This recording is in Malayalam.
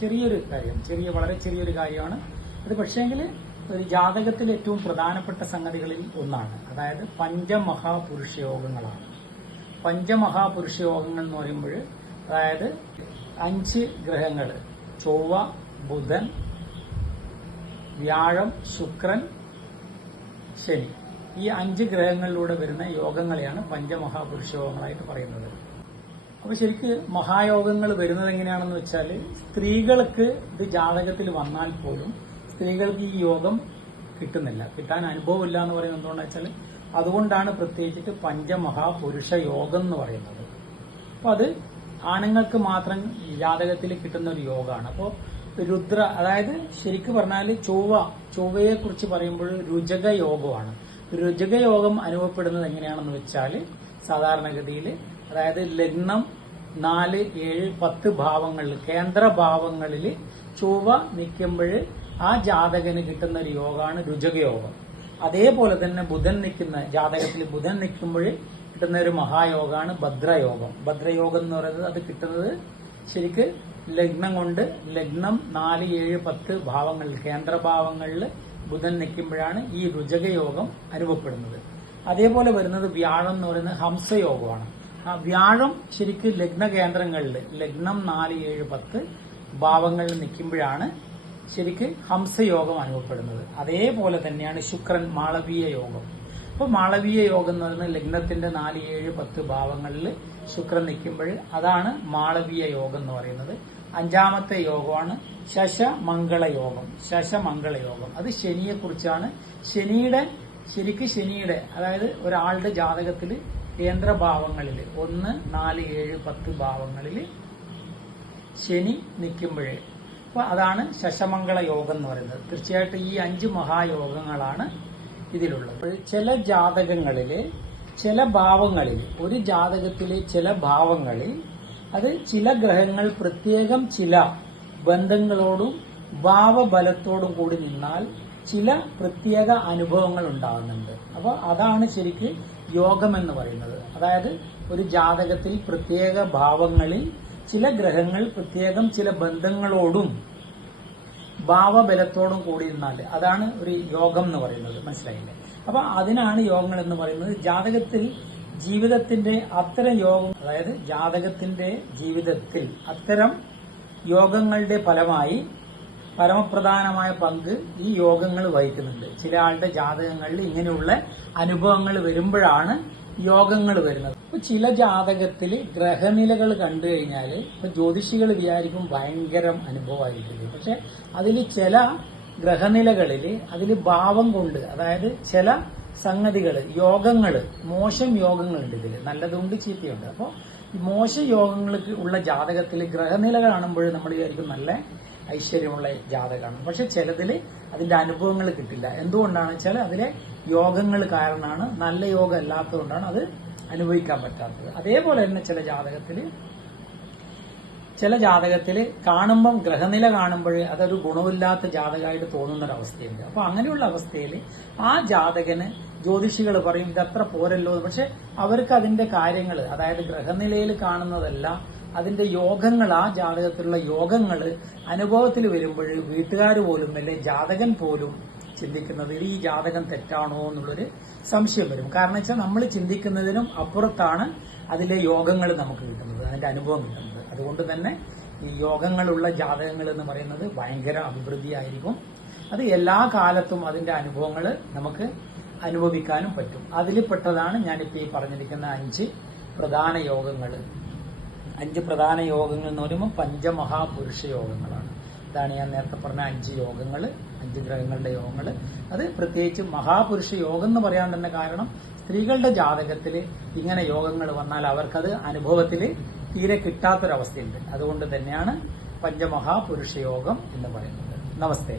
ചെറിയൊരു കാര്യം, വളരെ ചെറിയൊരു കാര്യമാണ് അത്. പക്ഷേങ്കിൽ ഒരു ജാതകത്തിൽ ഏറ്റവും പ്രധാനപ്പെട്ട സംഗതികളിൽ ഒന്നാണ്. അതായത് പഞ്ചമഹാപുരുഷ യോഗങ്ങളാണ്. പഞ്ചമഹാപുരുഷ യോഗങ്ങൾ എന്ന് പറയുമ്പോൾ അതായത് 5 ഗ്രഹങ്ങൾ, ചൊവ്വ, ബുധൻ, വ്യാഴം, ശുക്രൻ, ശനി, ഈ 5 ഗ്രഹങ്ങളിലൂടെ വരുന്ന യോഗങ്ങളെയാണ് പഞ്ചമഹാപുരുഷ യോഗങ്ങളായിട്ട് പറയുന്നത്. അപ്പൊ ശരിക്ക് മഹായോഗങ്ങൾ വരുന്നത് എങ്ങനെയാണെന്ന് വെച്ചാൽ, സ്ത്രീകൾക്ക് ഇത് ജാതകത്തിൽ വന്നാൽ പോലും സ്ത്രീകൾക്ക് ഈ യോഗം കിട്ടുന്നില്ല, കിട്ടാൻ അനുഭവമില്ല എന്ന് പറയുന്നത് എന്തുകൊണ്ടാണെന്ന് വെച്ചാൽ അതുകൊണ്ടാണ് പ്രത്യേകിച്ചിട്ട് പഞ്ചമഹാപുരുഷ യോഗം എന്ന് പറയുന്നത്. അപ്പൊ അത് ആണുങ്ങൾക്ക് മാത്രം ജാതകത്തിൽ കിട്ടുന്ന ഒരു യോഗമാണ്. അപ്പോൾ രുദ്ര, അതായത് ശരിക്കും പറഞ്ഞാൽ ചൊവ്വയെ കുറിച്ച് പറയുമ്പോൾ രുചക യോഗമാണ്. രുചക യോഗം അനുഭവപ്പെടുന്നത് എങ്ങനെയാണെന്ന് വെച്ചാൽ സാധാരണഗതിയിൽ അതായത് ലഗ്നം 4, 7, 10 ഭാവങ്ങളിൽ, കേന്ദ്രഭാവങ്ങളിൽ ചൊവ്വ നിൽക്കുമ്പോൾ ആ ജാതകന് കിട്ടുന്ന ഒരു യോഗമാണ് രുചക യോഗം. അതേപോലെ തന്നെ ബുധൻ നിൽക്കുന്ന ജാതകത്തിൽ ബുധൻ നിൽക്കുമ്പോൾ കിട്ടുന്ന ഒരു മഹായോഗമാണ് ഭദ്രയോഗം. ഭദ്രയോഗം എന്ന് പറയുന്നത് അത് കിട്ടുന്നത് ശരിക്ക് ലഗ്നം കൊണ്ട്, ലഗ്നം 4, 7, 10 ഭാവങ്ങളിൽ, കേന്ദ്രഭാവങ്ങളിൽ ബുധൻ നിൽക്കുമ്പോഴാണ് ഈ രുചക യോഗം അനുഭവപ്പെടുന്നത്. അതേപോലെ വരുന്നത് വ്യാഴം എന്ന് പറയുന്നത് ഹംസയോഗമാണ്. ആ വ്യാഴം ശരിക്ക് ലഗ്ന കേന്ദ്രങ്ങളിൽ, ലഗ്നം 4, 7, 10 ഭാവങ്ങളിൽ നിൽക്കുമ്പോഴാണ് ശരിക്ക് ഹംസയോഗം അനുഭവപ്പെടുന്നത്. അതേപോലെ തന്നെയാണ് ശുക്രൻ, മാളവീയ യോഗം. അപ്പൊ മാളവീയ യോഗം എന്ന് പറയുന്നത് ലഗ്നത്തിന്റെ 4, 7, 10 ഭാവങ്ങളിൽ ശുക്രൻ നിൽക്കുമ്പോൾ അതാണ് മാളവീയ യോഗം എന്ന് പറയുന്നത്. 5ാമത്തെ യോഗമാണ് ശശമംഗള യോഗം. ശശമംഗള യോഗം അത് ശനിയെ കുറിച്ചാണ്. ശനിയുടെ അതായത് ഒരാളുടെ ജാതകത്തിൽ കേന്ദ്രഭാവങ്ങളിൽ 1, 4, 7, 10 ഭാവങ്ങളിൽ ശനി നിൽക്കുമ്പോഴേ അപ്പൊ അതാണ് ശശമംഗള യോഗം എന്ന് പറയുന്നത്. തീർച്ചയായിട്ടും ഈ 5 മഹായോഗങ്ങളാണ് ഇതിലുള്ളത്. ചില ജാതകങ്ങളില്, ചില ഭാവങ്ങളിൽ, ഒരു ജാതകത്തിലെ ചില ഭാവങ്ങളിൽ അത് ചില ഗ്രഹങ്ങൾ പ്രത്യേകം ചില ബന്ധങ്ങളോടും ഭാവബലത്തോടും കൂടി നിന്നാൽ ചില പ്രത്യേക അനുഭവങ്ങൾ ഉണ്ടാകുന്നുണ്ട്. അപ്പൊ അതാണ് ശരിക്ക് യോഗം എന്ന് പറയുന്നത്. അതായത് ഒരു ജാതകത്തിൽ പ്രത്യേക ഭാവങ്ങളിൽ ചില ഗ്രഹങ്ങൾ പ്രത്യേകം ചില ബന്ധങ്ങളോടും ഭാവബലത്തോടും കൂടി നിന്നാൽ അതാണ് ഒരു യോഗം എന്ന് പറയുന്നത്. മനസ്സിലായില്ലേ? അപ്പൊ അതിനാണ് യോഗങ്ങൾ എന്ന് പറയുന്നത്. ജാതകത്തിൽ ജീവിതത്തിന്റെ അത്തരം യോഗം, അതായത് ജാതകത്തിന്റെ ജീവിതത്തിൽ അത്തരം യോഗങ്ങളുടെ ഫലമായി പരമപ്രധാനമായ പങ്ക് ഈ യോഗങ്ങൾ വഹിക്കുന്നുണ്ട്. ചില ആളുടെ ജാതകങ്ങളിൽ ഇങ്ങനെയുള്ള അനുഭവങ്ങൾ വരുമ്പോഴാണ് യോഗങ്ങൾ വരുന്നത്. ഇപ്പൊ ചില ജാതകത്തിൽ ഗ്രഹനിലകൾ കണ്ടു കഴിഞ്ഞാൽ ഇപ്പൊ ജ്യോതിഷികൾ വിചാരിക്കും ഭയങ്കരം അനുഭവമായിരിക്കും. പക്ഷെ അതിൽ ചില ഗ്രഹനിലകളിൽ അതിൽ ഭാവം കൊണ്ട്, അതായത് ചില സംഗതികൾ, യോഗങ്ങള്, മോശം യോഗങ്ങളുണ്ട്. ഇതിൽ നല്ലതുണ്ട്, ചീത്തയുണ്ട്. അപ്പോൾ മോശം യോഗങ്ങൾക്ക് ഉള്ള ജാതകത്തിൽ ഗ്രഹനില കാണുമ്പോൾ നമ്മൾ വിചാരിക്കും നല്ല ഐശ്വര്യമുള്ള ജാതകമാണ്. പക്ഷെ ചിലതിൽ അതിന്റെ അനുഭവങ്ങൾ കിട്ടില്ല. എന്തുകൊണ്ടാണ് വെച്ചാൽ അതിലെ യോഗങ്ങൾ കാരണമാണ്, നല്ല യോഗം അല്ലാത്തതുകൊണ്ടാണ് അത് അനുഭവിക്കാൻ പറ്റാത്തത്. അതേപോലെ തന്നെ ചില ജാതകത്തിൽ കാണുമ്പം, ഗ്രഹനില കാണുമ്പോൾ അതൊരു ഗുണമില്ലാത്ത ജാതകമായിട്ട് തോന്നുന്നൊരവസ്ഥയുണ്ട്. അപ്പൊ അങ്ങനെയുള്ള അവസ്ഥയിൽ ആ ജാതകന് ജ്യോതിഷികൾ പറയും ഇതത്ര പോരല്ലോ. പക്ഷെ അവർക്ക് അതിന്റെ കാര്യങ്ങൾ, അതായത് ഗ്രഹനിലയിൽ കാണുന്നതല്ല, അതിന്റെ യോഗങ്ങൾ, ആ ജാതകത്തിലുള്ള യോഗങ്ങൾ അനുഭവത്തിൽ വരുമ്പോൾ വീട്ടുകാർ പോലും അല്ലെ ജാതകൻ പോലും ചിന്തിക്കുന്നത് ഈ ജാതകം തെറ്റാണോ എന്നുള്ളൊരു സംശയം വരും. കാരണം വെച്ചാൽ നമ്മൾ ചിന്തിക്കുന്നതിനും അപ്പുറത്താണ് അതിലെ യോഗങ്ങൾ നമുക്ക് കിട്ടുന്നത്, അതിന്റെ അനുഭവം കിട്ടുന്നത്. അതുകൊണ്ട് തന്നെ ഈ യോഗങ്ങളുള്ള ജാതകങ്ങൾ എന്ന് പറയുന്നത് ഭയങ്കര അഭിവൃദ്ധിയായിരിക്കും. അത് എല്ലാ കാലത്തും അതിന്റെ അനുഭവങ്ങൾ നമുക്ക് അനുഭവിക്കാനും പറ്റും. അതിൽ പെട്ടതാണ് ഞാനിപ്പോൾ ഈ പറഞ്ഞിരിക്കുന്ന 5 പ്രധാന യോഗങ്ങൾ. 5 പ്രധാന യോഗങ്ങൾ എന്ന് പറയുമ്പോൾ പഞ്ചമഹാപുരുഷ യോഗങ്ങളാണ്. ഇതാണ് ഞാൻ നേരത്തെ പറഞ്ഞ 5 യോഗങ്ങൾ, 5 ഗ്രഹങ്ങളുടെ യോഗങ്ങൾ. അത് പ്രത്യേകിച്ച് മഹാപുരുഷ യോഗം എന്ന് പറയാൻ തന്നെ കാരണം സ്ത്രീകളുടെ ജാതകത്തിൽ ഇങ്ങനെ യോഗങ്ങൾ വന്നാൽ അവർക്കത് അനുഭവത്തിൽ തീരെ കിട്ടാത്തൊരവസ്ഥയുണ്ട്. അതുകൊണ്ട് തന്നെയാണ് പഞ്ചമഹാപുരുഷ യോഗം എന്ന് പറയുന്നത്. നമസ്തേ.